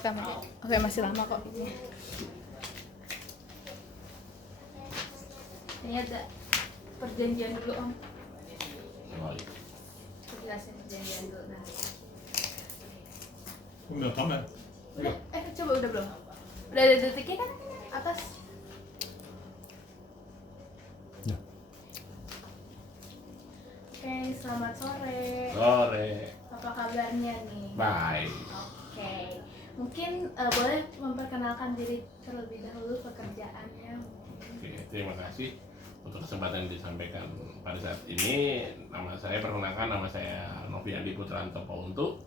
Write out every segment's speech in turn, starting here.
rekam aja. Oke, masih lama kok. Ini ada perjanjian dulu Om. Jelasin perjanjian dulu. Nah. Udah rekam ya? Udah, coba udah belum? Udah ada detiknya kan atas? Ya. Oke, selamat sore. Sore. Apa kabarnya nih? Baik. Oke, mungkin boleh memperkenalkan diri terlebih dahulu pekerjaannya. Oke, terima kasih untuk kesempatan yang disampaikan pada saat ini. Nama saya Noviandi Putranto Pauntu,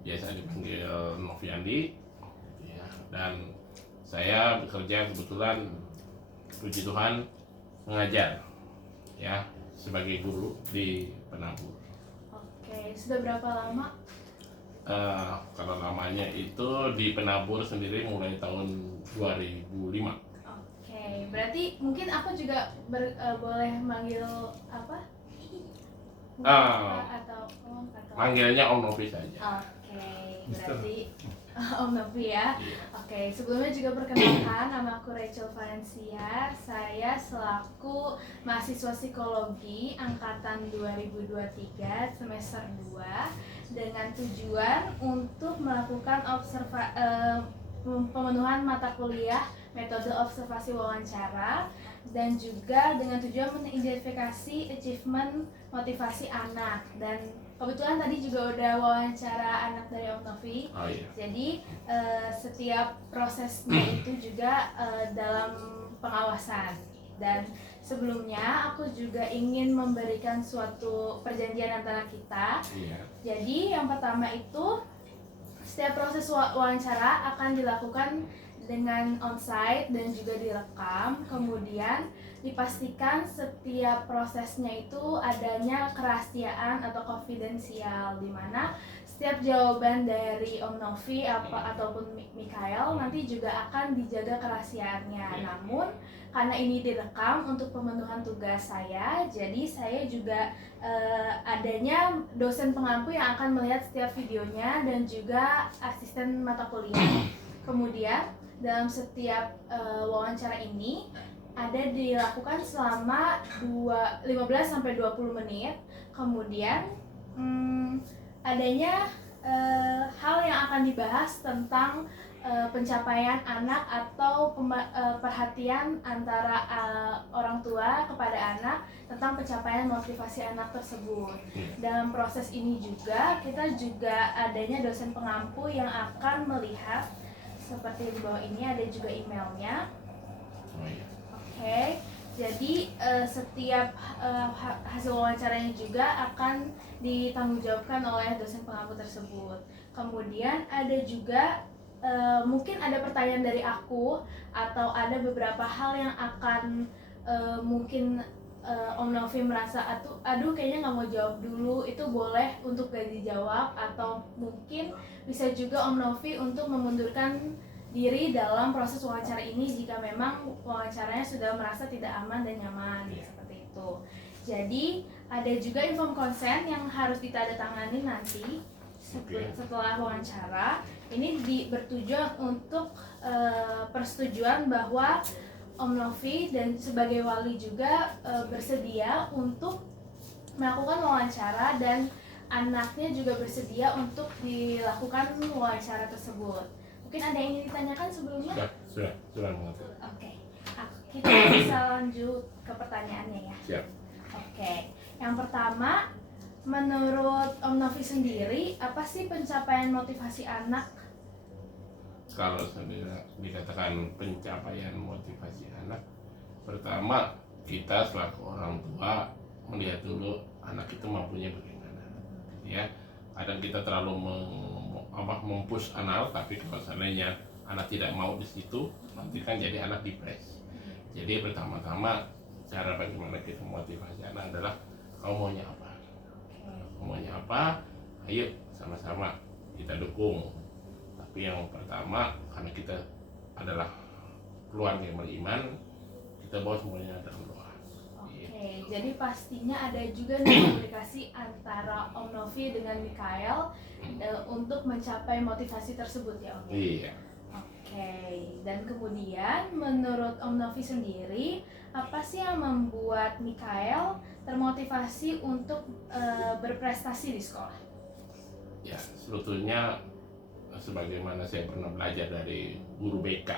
biasa dipanggil Noviandi. Ya, dan saya bekerja kebetulan, puji Tuhan, mengajar ya sebagai guru di Penabur. Oke, sudah berapa lama? Kalau namanya itu di Penabur sendiri mulai tahun 2005. Oke, berarti mungkin aku juga boleh manggil apa? Atau Om atau Manggilnya Om Novi saja. Oke, berarti Om Novi ya. Iya. Oke, sebelumnya juga perkenalkan, nama aku Rachel Valencia. Saya selaku mahasiswa psikologi angkatan 2023 semester 2 dengan tujuan untuk melakukan pemenuhan mata kuliah metode observasi wawancara dan juga dengan tujuan mengidentifikasi achievement motivasi anak. Dan kebetulan tadi juga udah wawancara anak dari Om Novi. Oh iya. Jadi setiap prosesnya itu juga dalam pengawasan. Dan sebelumnya aku juga ingin memberikan suatu perjanjian antara kita. Iya. Jadi yang pertama itu setiap proses wawancara akan dilakukan dengan onsite dan juga direkam. Kemudian dipastikan setiap prosesnya itu adanya kerahasiaan atau konfidensial, di mana setiap jawaban dari Om Novi ataupun Mikael nanti juga akan dijaga kerahasiaannya. Namun karena ini direkam untuk pemenuhan tugas saya, jadi saya juga adanya dosen pengampu yang akan melihat setiap videonya dan juga asisten mata kuliah. Kemudian dalam setiap wawancara ini ada dilakukan selama 15-20 menit. Kemudian adanya hal yang akan dibahas tentang pencapaian anak atau perhatian antara orang tua kepada anak tentang pencapaian motivasi anak tersebut. Dalam proses ini juga kita juga adanya dosen pengampu yang akan melihat seperti di bawah ini, ada juga emailnya. Oh iya. Oke, jadi setiap hasil wawancaranya juga akan ditanggungjawabkan oleh dosen pengampu tersebut. Kemudian ada juga mungkin ada pertanyaan dari aku atau ada beberapa hal yang akan mungkin Om Novi merasa aduh kayaknya nggak mau jawab dulu, itu boleh untuk gak dijawab, atau mungkin bisa juga Om Novi untuk memundurkan diri dalam proses wawancara ini jika memang wawancaranya sudah merasa tidak aman dan nyaman, seperti itu. Jadi ada juga inform consent yang harus ditandatangani nanti setelah wawancara. Ini bertujuan untuk persetujuan bahwa Om Novi dan sebagai wali juga bersedia untuk melakukan wawancara dan anaknya juga bersedia untuk dilakukan wawancara tersebut. Mungkin ada yang ingin ditanyakan sebelumnya? Sudah mengerti. Oke, kita bisa lanjut ke pertanyaannya ya. Siap. Oke, yang pertama, menurut Om Novi sendiri, apa sih pencapaian motivasi anak? Kalau dikatakan pencapaian motivasi anak, pertama kita selaku orang tua melihat dulu anak itu mampunya bagaimana. Ya, kadang kita terlalu mempush anak, tapi kalau seandainya anak tidak mau di situ, nanti kan jadi anak depres. Jadi pertama-tama cara bagaimana kita motivasi anak adalah kamu maunya apa? Kamu maunya apa? Ayo sama-sama kita dukung. Tapi yang pertama, karena kita adalah keluarga yang beriman, kita bawa semuanya dalam doa. Oke. Oke, jadi pastinya ada juga nih komunikasi antara Om Novi dengan Mikael untuk mencapai motivasi tersebut ya Om ya? Iya. Oke, dan kemudian menurut Om Novi sendiri, apa sih yang membuat Mikael termotivasi untuk berprestasi di sekolah? Ya, sebetulnya sebagaimana saya pernah belajar dari guru BK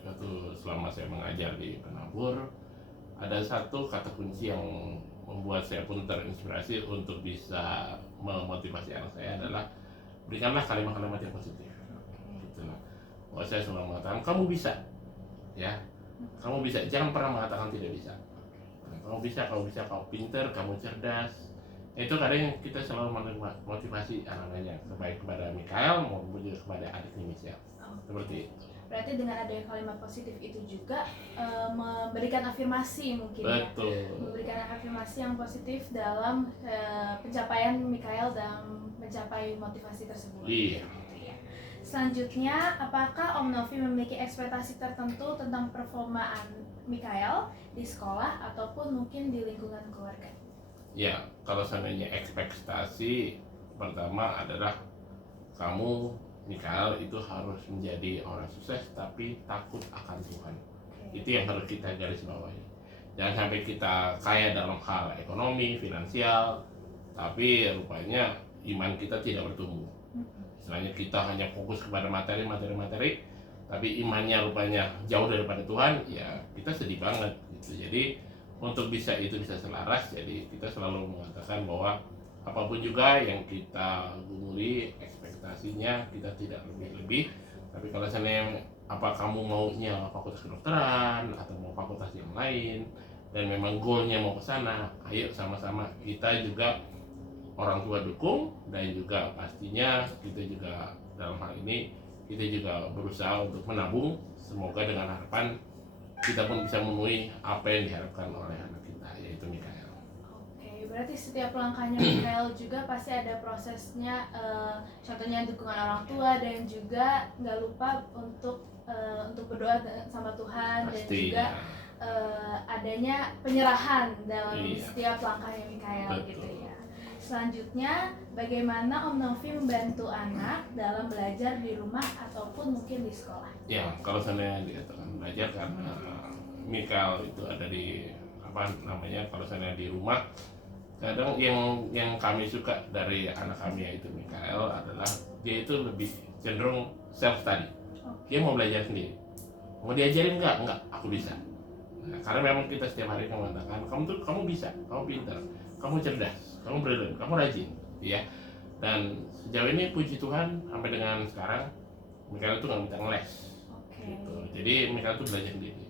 itu selama saya mengajar di Penabur, ada satu kata kunci yang membuat saya pun terinspirasi untuk bisa memotivasi anak saya adalah berikanlah kalimat-kalimat yang positif. Gitu lah. Bahwa saya selalu mengatakan kamu bisa, ya, kamu bisa. Jangan pernah mengatakan tidak bisa. Kamu bisa, kamu pinter, kamu cerdas. Itu kadang kita selalu memotivasi anak-anaknya, baik kepada Mikael maupun juga kepada adiknya Michelle. Seperti itu. Berarti dengan adanya kalimat positif itu juga memberikan afirmasi mungkin ya. Betul. Memberikan afirmasi yang positif dalam pencapaian Mikael dalam mencapai motivasi tersebut. Iya. Selanjutnya, apakah Om Novi memiliki ekspektasi tertentu tentang performaan Mikael di sekolah ataupun mungkin di lingkungan keluarga? Ya, kalau seandainya ekspektasi pertama adalah kamu Mikael itu harus menjadi orang sukses tapi takut akan Tuhan. Itu yang harus kita garis bawahi. Jangan sampai kita kaya dalam hal ekonomi, finansial, tapi rupanya iman kita tidak bertumbuh. Istilahnya kita hanya fokus kepada materi, tapi imannya rupanya jauh daripada Tuhan, ya kita sedih banget gitu. Jadi untuk bisa selaras, jadi kita selalu mengatakan bahwa apapun juga yang kita gumuli ekspektasinya kita tidak lebih-lebih. Tapi kalau seandainya apa kamu maunya fakultas kedokteran atau mau fakultas yang lain dan memang goalnya mau ke sana, ayo sama-sama kita juga orang tua dukung, dan juga pastinya kita juga dalam hal ini kita juga berusaha untuk menabung, semoga dengan harapan kita pun bisa memenuhi apa yang diharapkan oleh anak kita, yaitu Mikael. Oke, berarti setiap langkahnya Mikael juga pasti ada prosesnya, contohnya dukungan orang tua dan juga nggak lupa untuk berdoa sama Tuhan. Pastinya. Dan juga adanya penyerahan dalam Iya. setiap langkahnya Mikael. Betul. Gitu ya. Selanjutnya, bagaimana Om Novi membantu anak dalam belajar di rumah ataupun mungkin di sekolah? Ya, kalau seandainya dikatakan belajar karena Mikael itu ada di kalau seandainya di rumah, kadang yang kami suka dari anak kami yaitu Mikael adalah dia itu lebih cenderung self study. Dia mau belajar sendiri. Mau diajarin enggak, aku bisa. Nah, karena memang kita setiap hari mengatakan kamu bisa, kamu pintar, kamu cerdas, kamu brilliant, kamu rajin, ya. Dan sejauh ini puji Tuhan sampai dengan sekarang Mikael itu nggak minta ngeles. Gitu. Jadi Mikael itu belajar sendiri.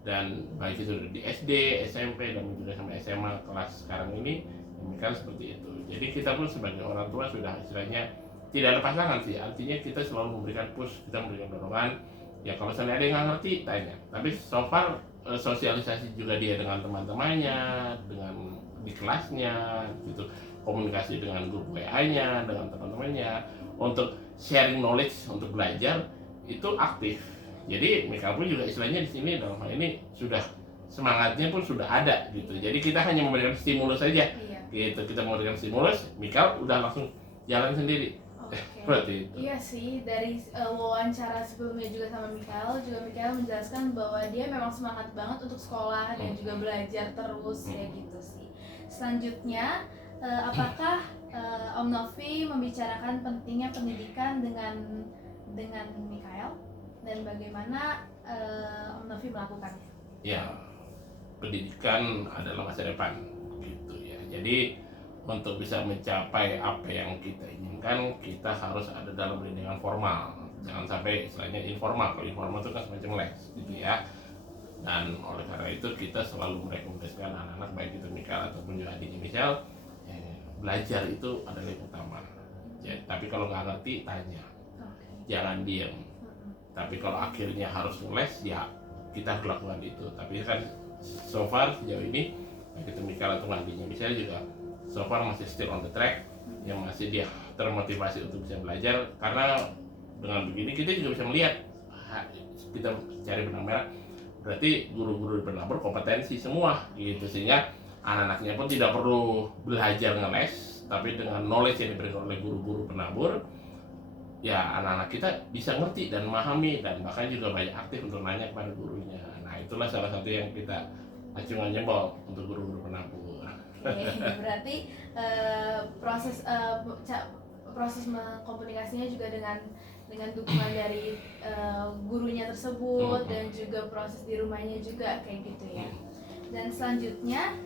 Dan baik itu di SD, SMP, dan juga sampai SMA kelas sekarang ini, Mikael seperti itu. Jadi kita pun sebagai orang tua sudah istilahnya tidak lepas tangan sih. Artinya kita selalu memberikan push, kita memberikan dorongan. Ya kalau misalnya ada yang nggak ngerti, tanya. Tapi so far sosialisasi juga dia dengan teman-temannya, dengan di kelasnya, gitu, komunikasi dengan grup WA-nya, dengan teman-temannya, untuk sharing knowledge, untuk belajar itu aktif. Jadi Mikael pun juga istilahnya di sini dalam hal ini sudah semangatnya pun sudah ada gitu. Jadi kita hanya memberikan stimulus saja, gitu. Kita memberikan stimulus, Mikael udah langsung jalan sendiri. Oke. Iya sih, dari wawancara sebelumnya juga sama Mikael menjelaskan bahwa dia memang semangat banget untuk sekolah dan juga belajar terus ya gitu sih. Selanjutnya, apakah Om Novi membicarakan pentingnya pendidikan dengan Mikael dan bagaimana Om Novi melakukannya? Ya, pendidikan adalah masa depan gitu ya. Jadi untuk bisa mencapai apa yang kita inginkan, kita harus ada dalam pendidikan formal. Jangan sampai istilahnya informal. Kalau informal itu kan semacam les gitu ya. Dan oleh karena itu kita selalu merekomendasikan anak-anak baik itu Mikael ataupun juga adiknya Michelle, belajar itu adalah yang utama. Ya, tapi kalau nggak ngerti tanya, jangan diam. Tapi kalau akhirnya harus les, ya kita harus lakukan itu. Tapi kan so far sejauh ini baik itu Mikael atau adiknya Michelle juga so far masih still on the track, yang masih dia termotivasi untuk bisa belajar. Karena dengan begini kita juga bisa melihat, kita cari benang merah, berarti guru-guru di Penabur kompetensi semua gitu, sehingga anak-anaknya pun tidak perlu belajar ngeles, tapi dengan knowledge yang diberikan oleh guru-guru penabur, ya anak-anak kita bisa ngerti dan memahami, dan bahkan juga banyak aktif untuk nanya kepada gurunya. Nah itulah salah satu yang kita acungan jempol untuk guru-guru penabur. Oke, berarti proses mengkomunikasinya juga dengan dukungan dari gurunya tersebut dan juga proses di rumahnya juga kayak gitu ya. Dan selanjutnya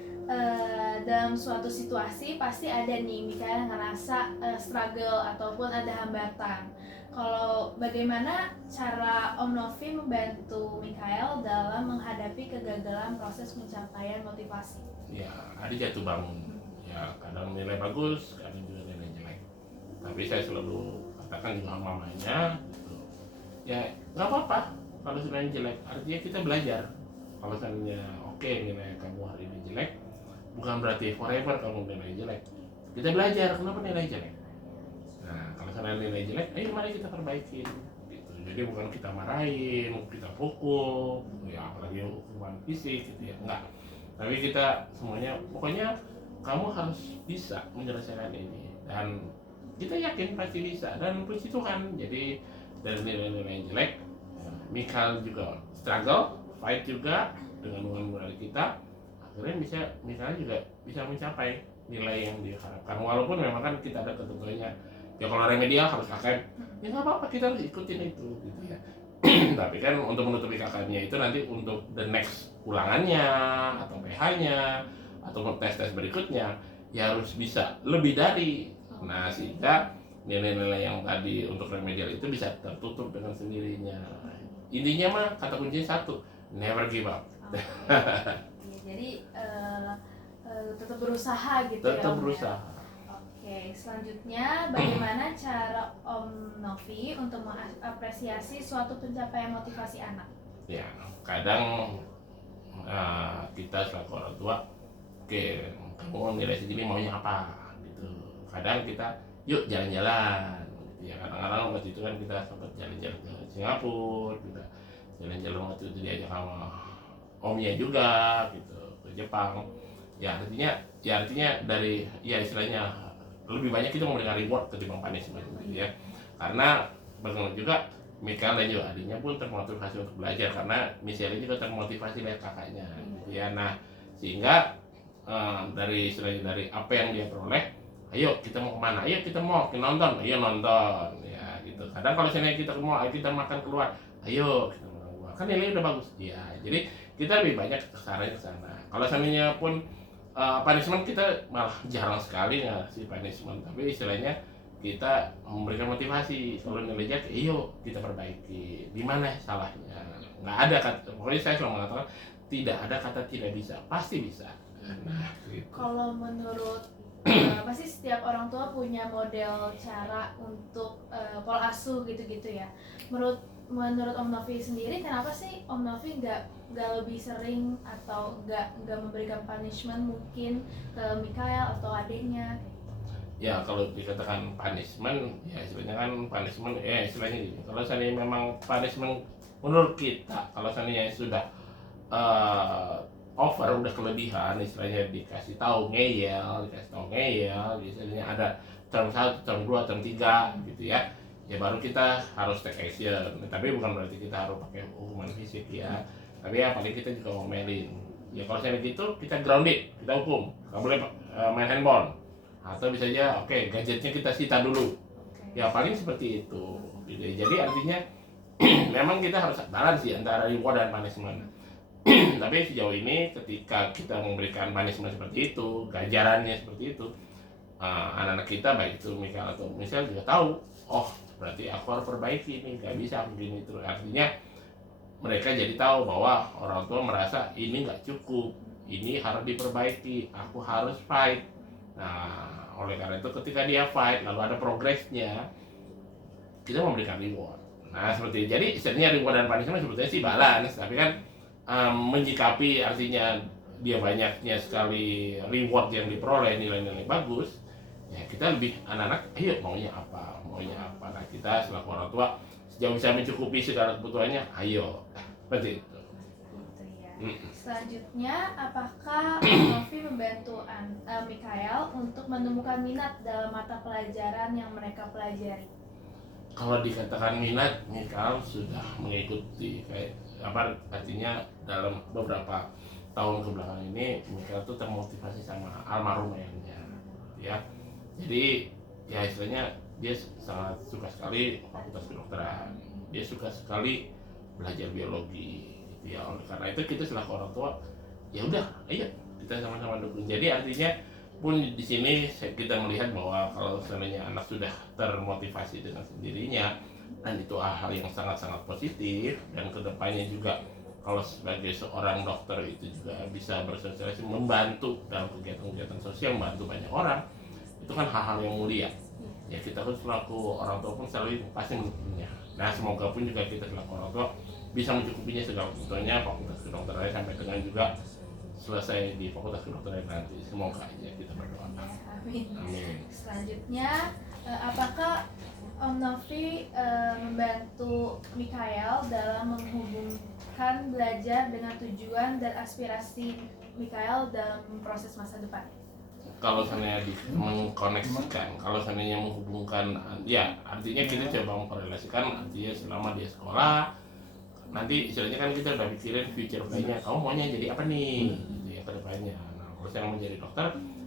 dalam suatu situasi pasti ada nih Mikael ngerasa struggle ataupun ada hambatan. Kalau bagaimana cara Om Novi membantu Mikael dalam menghadapi kegagalan proses pencapaian motivasi? Ya, ada jatuh bangun. Ya, kadang nilai bagus, kadang juga nilai jelek. Tapi saya selalu katakan juga sama mamanya, gitu. Ya, nggak apa-apa kalau nilai jelek. Artinya kita belajar. Kalau seandainya oke, nilai kamu hari ini jelek, bukan berarti forever kamu nilai jelek. Kita belajar kenapa nilai jelek. Nah, kalau seandainya nilai jelek, ayo mari kita perbaikin. Gitu. Jadi bukan kita marahin, kita pukul, ya apalagi hukuman fisik gitu ya, enggak. Tapi kita semuanya, pokoknya kamu harus bisa menyelesaikan ini, dan kita yakin pasti bisa, dan puji Tuhan. Jadi dari nilai-nilai jelek, Mikael juga struggle, fight juga dengan nilai kita, akhirnya Mikael juga bisa mencapai nilai yang diharapkan. Walaupun memang kan kita ada ketentuannya, ya kalau remedial harus KKM, ya nggak apa-apa, kita harus ikutin itu gitu ya. Tapi kan untuk menutupi KKM-nya itu nanti untuk the next ulangannya atau PH-nya atau tes-tes berikutnya ya harus bisa lebih dari. Nah, sehingga nilai-nilai yang tadi untuk remedial itu bisa tertutup dengan sendirinya. Intinya mah kata kuncinya satu, never give up. Jadi tetap berusaha gitu ya. Tetap berusaha. Oke, selanjutnya bagaimana cara Om Novi untuk mengapresiasi suatu pencapaian motivasi anak? Ya, kadang kita selaku orang tua, oke, kamu nilai segini maunya apa gitu. Kadang kita yuk jalan-jalan gitu ya. Kadang-kadang waktu itu kan kita sempat jalan-jalan ke Singapura, kita jalan-jalan waktu itu diajak sama omnya juga gitu ke Jepang. Ya artinya dari ya istilahnya lebih banyak kita memberikan reward ketimbang punishment gitu ya. Karena bagaimana juga Mikael dan juga adiknya pun termotivasi untuk belajar, karena Michelle juga termotivasi lihat kakaknya gitu ya. Nah, sehingga dari istilahnya dari apa yang dia peroleh, ayo kita mau kemana, ayo kita mau nonton, ayo nonton ya gitu. Kadang kalau misalnya kita mau, ayo kita makan keluar, ayo kita makan keluar, kan nilai udah bagus ya. Jadi kita lebih banyak ke sana. Kalau seandainya pun punishment, kita malah jarang sekali ngasih punishment, tapi istilahnya kita memberikan motivasi. Kalau nilai jelek, ayo kita perbaiki, di mana salahnya. Nggak ada kata, pokoknya saya selalu mengatakan tidak ada kata tidak bisa, pasti bisa. Nah, gitu. Kalau menurut pasti setiap orang tua punya model cara untuk pola asuh gitu-gitu ya. Menurut Om Novi sendiri, kenapa sih Om Novi nggak lebih sering atau nggak memberikan punishment mungkin ke Mikael atau adiknya? Ya kalau dikatakan punishment, ya istilahnya kan punishment, istilahnya gini. Kalau seandainya memang punishment menurut kita, kalau seandainya sudah over, udah kelebihan, istilahnya dikasih tahu ngeyel, istilahnya ada term 1, term 2, term 3 gitu ya. Ya baru kita harus take action. Tapi bukan berarti kita harus pakai hukuman fisik ya. Tapi ya paling kita juga ngomelin. Ya kalau saya gitu kita grounded, kita hukum. Nggak boleh main handphone. Atau bisa aja, oke, gadgetnya kita sita dulu. Ya paling seperti itu. Jadi artinya memang kita harus balance sih antara reward dan punishment. Tapi sejauh ini ketika kita memberikan punishment seperti itu, ganjarannya seperti itu, anak-anak kita baik itu Mikael atau Michelle juga tahu, oh berarti aku harus perbaiki ini, nggak bisa begini terus. Artinya mereka jadi tahu bahwa orang tua merasa ini nggak cukup, ini harus diperbaiki, aku harus fight. Nah, oleh karena itu ketika dia fight lalu ada progresnya, kita memberikan reward. Nah seperti jadi istilahnya reward dan punishment sebetulnya sih balance, tapi kan menyikapi artinya dia banyaknya sekali reward yang diperoleh, nilai-nilai bagus, ya kita lebih anak-anak ayo maunya apa. Nah kita selaku orang tua sejauh bisa mencukupi segala kebutuhannya, ayo seperti itu. Gitu ya. Selanjutnya, apakah Novi membantu Mikael untuk menemukan minat dalam mata pelajaran yang mereka pelajari? Kalau dikatakan minat, Mikael sudah mengikuti kayak apa artinya dalam beberapa tahun kebelakang ini Mikael tuh termotivasi sama almarhum ayahnya, ya. Jadi ya istilahnya dia sangat suka sekali fakultas kedokteran, dia suka sekali belajar biologi, gitu ya. Oleh karena itu kita selaku orang tua ya udah ayo kita sama-sama dukung. Jadi artinya pun di sini kita melihat bahwa kalau seandainya anak sudah termotivasi dengan sendirinya dan itu hal yang sangat-sangat positif, dan kedepannya juga kalau sebagai seorang dokter itu juga bisa bersosialisasi membantu dalam kegiatan-kegiatan sosial, membantu banyak orang, itu kan hal-hal yang mulia ya. Kita pun selaku orang tua pun selalu pasti mendukungnya. Nah semoga pun juga kita selaku orang tua bisa mencukupinya segala kebutuhannya fakultas kedokteran sampai dengan juga selesai di fakultas kedokteran nanti. Semoga aja kita berdoa. Amin. Amin. Selanjutnya, apakah Om Novi membantu Mikael dalam menghubungkan belajar dengan tujuan dan aspirasi Mikael dalam proses masa depan? Kalau seandainya mengkoneksikan, kalau seandainya menghubungkan, ya artinya kita coba mengkorelasikan, artinya selama dia sekolah, nanti istilahnya kan kita udah pikirin future plan-nya, kamu maunya jadi apa nih, gitu ya ke depannya. Nah, kalau saya mau jadi dokter,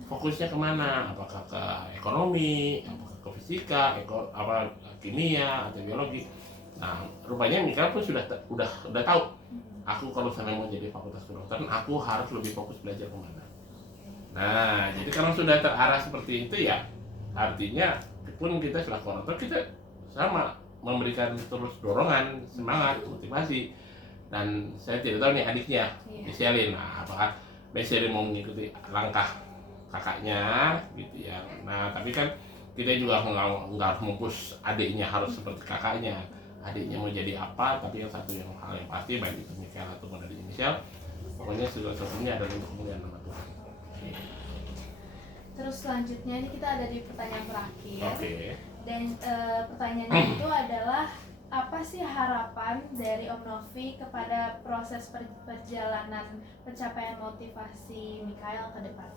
fokusnya kemana? Apakah ke ekonomi, apakah ke fisika, kimia atau biologi? Nah, rupanya Mika pun udah tahu. Aku kalau seandainya mau jadi fakultas kedokteran, aku harus lebih fokus belajar kemana. Nah, jadi kalau sudah terarah seperti itu ya, artinya pun kita selaku orang tua kita sama memberikan terus dorongan, semangat, motivasi. Dan saya tidak tahu nih adiknya, Beselin. Nah, apakah Beselin mau mengikuti langkah kakaknya gitu ya. Nah, tapi kan kita juga nggak mempush adiknya harus seperti kakaknya. Adiknya mau jadi apa, tapi yang satu hal yang pasti baik itu Michael ataupun adiknya Michelle, pokoknya segala sesuatunya adalah untuk kemuliaan nama Tuhan. Terus selanjutnya ini kita ada di pertanyaan terakhir. Oke. Dan pertanyaannya itu adalah apa sih harapan dari Om Novi kepada proses perjalanan pencapaian motivasi Mikael ke depan?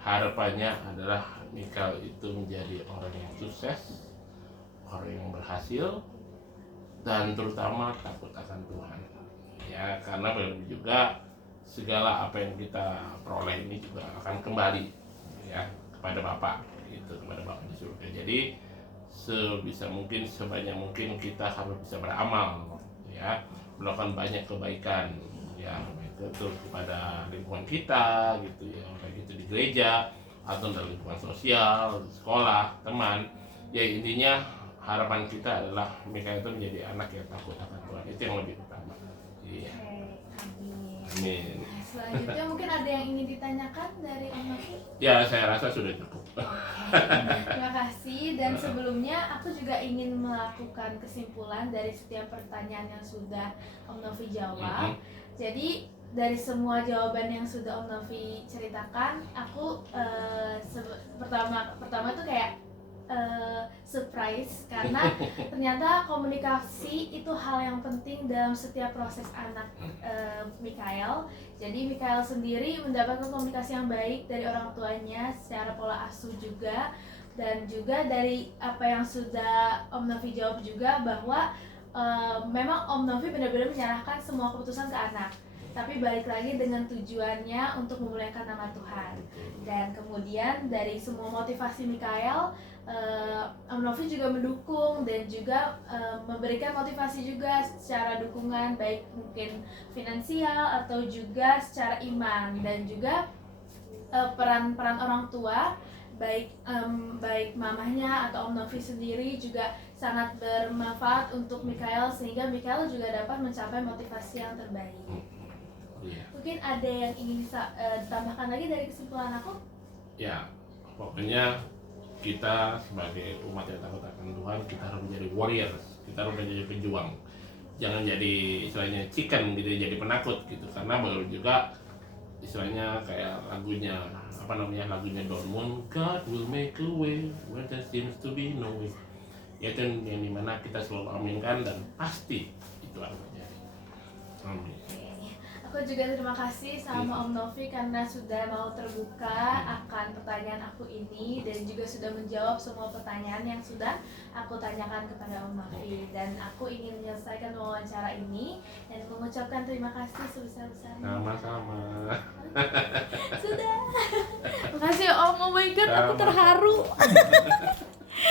Harapannya adalah Mikael itu menjadi orang yang sukses, orang yang berhasil, dan terutama takut akan Tuhan. Ya, karena begitu juga segala apa yang kita peroleh ini juga akan kembali ya kepada Bapak, gitu, kepada Bapak di surga. Jadi sebisa mungkin, sebanyak mungkin kita harus bisa beramal ya, melakukan banyak kebaikan ya, betul kepada lingkungan kita gitu ya, baik itu di gereja atau dalam lingkungan sosial, sekolah, teman. Ya intinya harapan kita adalah mereka itu menjadi anak yang takut akan Tuhan, itu yang lebih utama. Iya. Amin. Amin. Selanjutnya mungkin ada yang ingin ditanyakan dari Om Novi? Ya saya rasa sudah cukup. Terima kasih. Dan sebelumnya aku juga ingin melakukan kesimpulan dari setiap pertanyaan yang sudah Om Novi jawab. Jadi dari semua jawaban yang sudah Om Novi ceritakan, aku pertama tuh kayak surprise karena ternyata komunikasi itu hal yang penting dalam setiap proses anak Mikael. Jadi Mikael sendiri mendapatkan komunikasi yang baik dari orang tuanya secara pola asuh juga, dan juga dari apa yang sudah Om Novi jawab juga bahwa memang Om Novi benar-benar menyerahkan semua keputusan ke anak, tapi balik lagi dengan tujuannya untuk memuliakan nama Tuhan. Dan kemudian dari semua motivasi Mikael, Om Novi juga mendukung dan juga memberikan motivasi juga secara dukungan, baik mungkin finansial atau juga secara iman, dan juga peran-peran orang tua, baik mamahnya atau Om Novi sendiri juga sangat bermanfaat untuk Mikael, sehingga Mikael juga dapat mencapai motivasi yang terbaik. Mungkin ada yang ingin ditambahkan lagi dari kesimpulan aku? Ya, pokoknya kita sebagai umat yang takut akan Tuhan, kita harus menjadi warriors, kita harus menjadi pejuang. Jangan jadi istilahnya chicken gitu, jadi penakut gitu. Karena baru juga istilahnya kayak lagunya lagunya Dortmund, God will make a way where there seems to be no way. Yaitu yang dimana kita selalu aminkan dan pasti itu akan terjadi. Amin. Aku Aku juga terima kasih sama Om Novi karena sudah mau terbuka akan pertanyaan aku ini dan juga sudah menjawab semua pertanyaan yang sudah aku tanyakan kepada Om Novi. Dan aku ingin menyelesaikan wawancara ini dan mengucapkan terima kasih sebesar-besarnya. Sama-sama. Sudah. Makasih Om, oh my god, aku terharu.